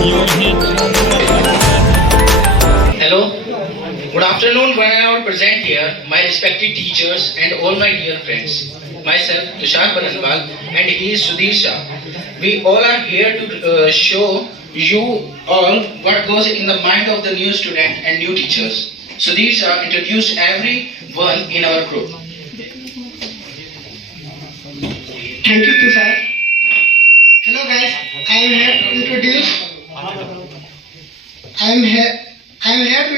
Hello, good afternoon. When I will present here, my respected teachers and all my dear friends. Myself, Tushar Baranwal, and he is Sudhir Shah. We all are here to show you all what goes in the mind of the new student and new teachers. Sudhir Shah introduced everyone in our group. Thank you, Tushar. Hello guys, I am here to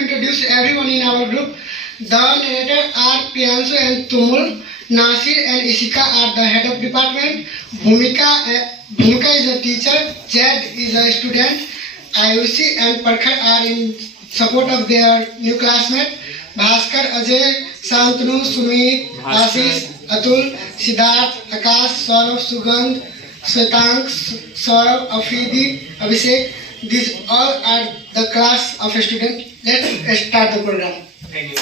introduce everyone in our group. The narrator are Priyanshu and Tumul. Nasir and Ishika are the head of department. Bhumika is a teacher. Jed is a student. Ayushi and Parkhar are in support of their new classmate. Bhaskar, Ajay, Santanu, Sumit, Ashish, Atul, Siddharth, Akash, Saurav, Sugandh, Svetank, Saurav, Afridi, Abhishek. These all are the class of a student. Let's start the program. Thank you.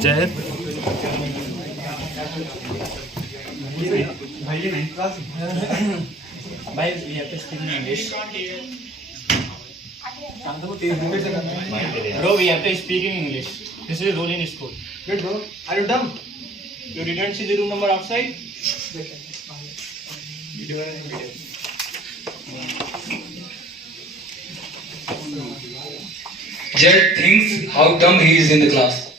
Jay. Bhai, we have to speak in English. Bro, we have to speak in English. This is a rule in school. Good bro. Are you dumb? You didn't see the room number outside? Jed thinks how dumb he is in the class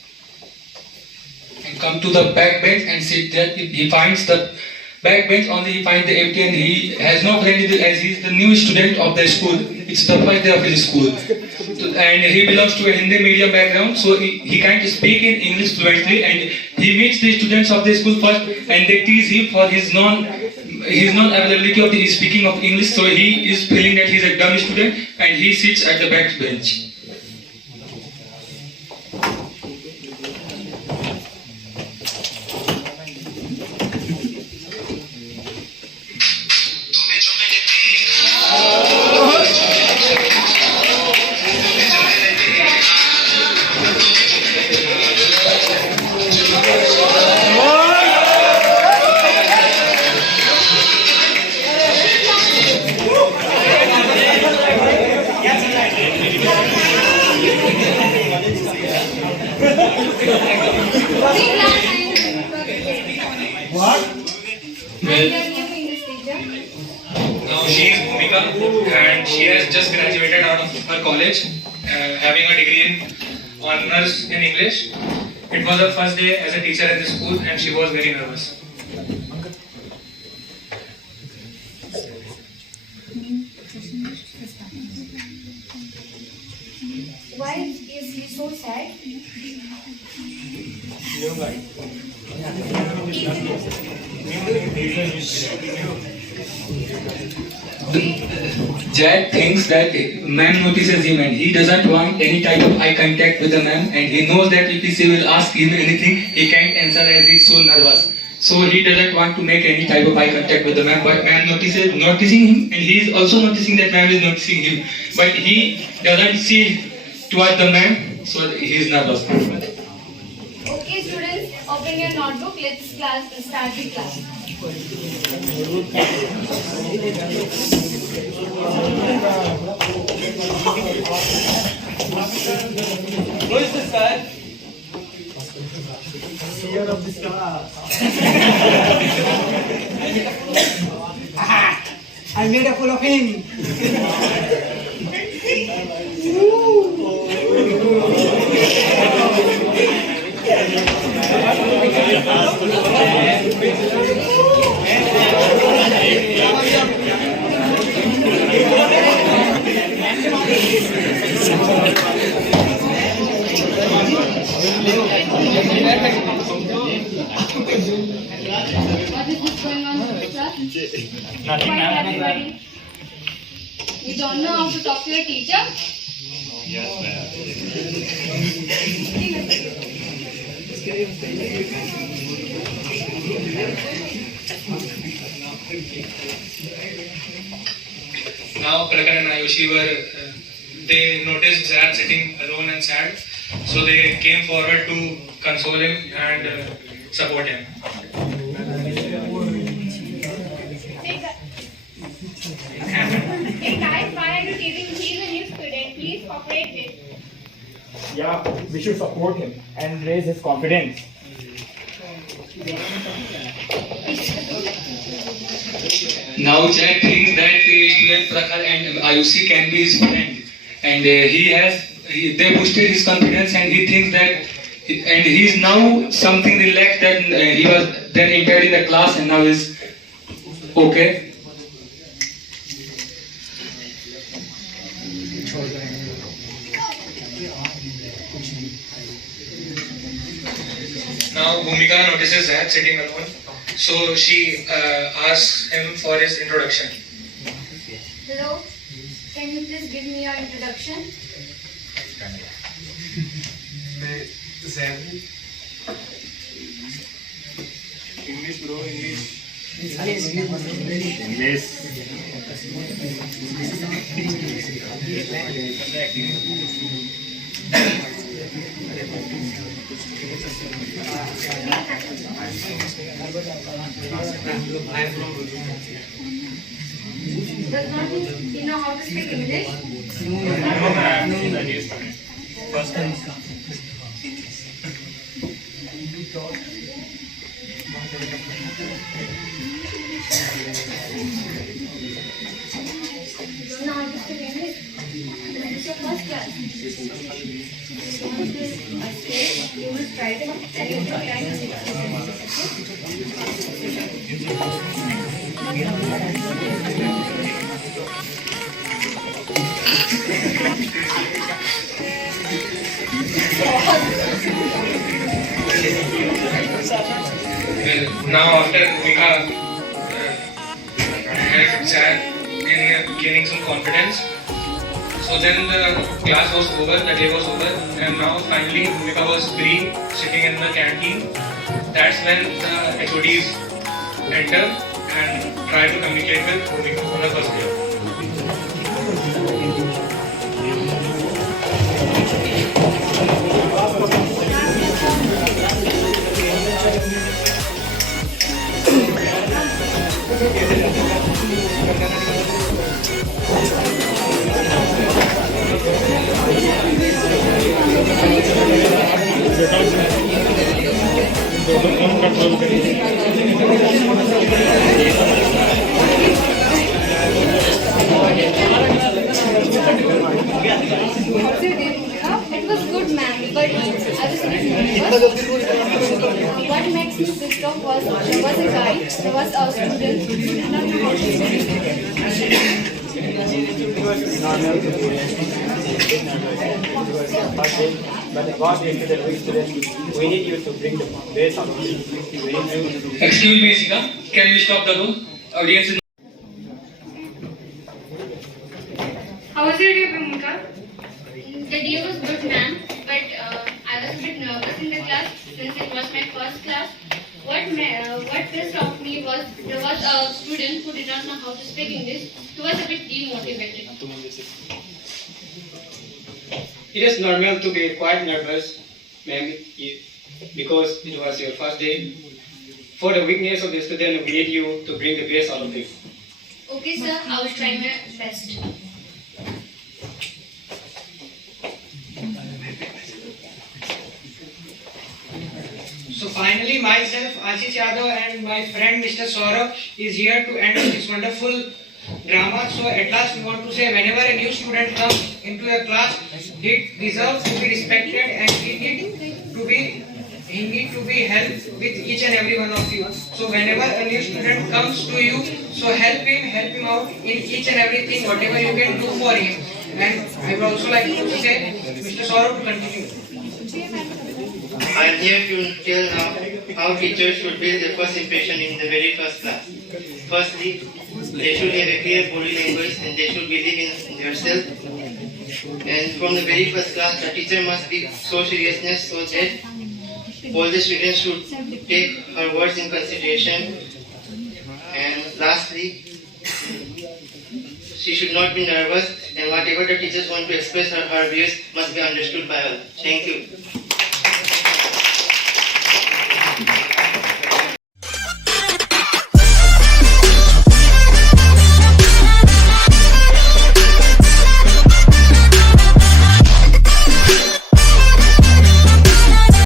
and come to the back bench and sit there. He finds the back bench only, he finds the empty, and he has no friend as he is the new student of the school. It's the first day of his school and he belongs to a Hindi medium background, so he can't speak in English fluently, and he meets the students of the school first and they tease him for his non-availability of the speaking of English, so he is feeling that he is a dumb student and he sits at the back bench. Now she is Bhumika and she has just graduated out of her college, having a degree in honors in English. It was her first day as a teacher in the school and she was very nervous. Why is he so sad? Jad thinks that ma'am notices him and he doesn't want any type of eye contact with the ma'am, and he knows that if he will ask him anything, he can't answer as he's so nervous. So he doesn't want to make any type of eye contact with the ma'am, but ma'am noticing him, and he is also noticing that ma'am is noticing him, but he doesn't see towards the ma'am, so he is nervous. Okay, students, open your notebook. Let's start the class. Who is this guy? Year of this class. I made a fool of him. What is this going on, sir? Nothing, Why ma'am. everybody? You don't know how to talk to your teacher? Yes, ma'am. Now Prakhar and Ayushi were, they noticed Zad sitting alone and sad, so they came forward to console him, and support him. Hey guys, why are you cheating? He's a new student. Please cooperate with. Yeah, we should support him and raise his confidence. Now Jack thinks that student Prakhar and Ayushi can be his friend, and they boosted his confidence, and he thinks that, and he is now something relaxed that he was then impaired in the class, and now is okay. Now Bhumika notices Zach sitting alone, so she asks him for his introduction. Hello, can you please give me your introduction? English, bro, English. Does not he know how to speak English? First time. Don't know how to speak English? Then it's your first class. Okay, you will try it and you will try to speak Now after Bhumika helped Zach in gaining some confidence, so then the class was over, the day was over, and now finally Bhumika was free, sitting in the canteen. That's when the HODs enter and try to communicate with Bhumika for the first day. It was good, ma'am, but I was a bit nervous. What makes me pissed off was there was a guy, there was a student who did not know how to speak. But God into the new student, we need you to bring the base out of it. We need you. Excuse me, Sika, can we stop the room? Audience is How was your day, Bhumika? The day was good, ma'am, but I was a bit nervous in the class since it was my first class. What pissed off me was there was a student who did not know how to speak English. He was a bit demotivated. It is normal to be quite nervous, ma'am, because it was your first day. For the weakness of the student, we need you to bring the best out of it. Okay, sir, I will try my best. So finally, myself, Ashish Yadav, and my friend Mr. Saurabh is here to end this wonderful drama. So at last we want to say, whenever a new student comes into a class, he deserves to be respected and he need to be helped with each and every one of you. So whenever a new student comes to you, so help him out in each and everything, whatever you can do for him. And I would also like to say, Mr. Saurabh, to continue. I am here to tell now how teachers should build their first impression in the very first class. Firstly, they should have a clear body language and they should believe in themselves. And from the very first class, the teacher must be so seriousness so that all the students should take her words in consideration. And lastly, she should not be nervous, and whatever the teachers want to express her views must be understood by all. Thank you.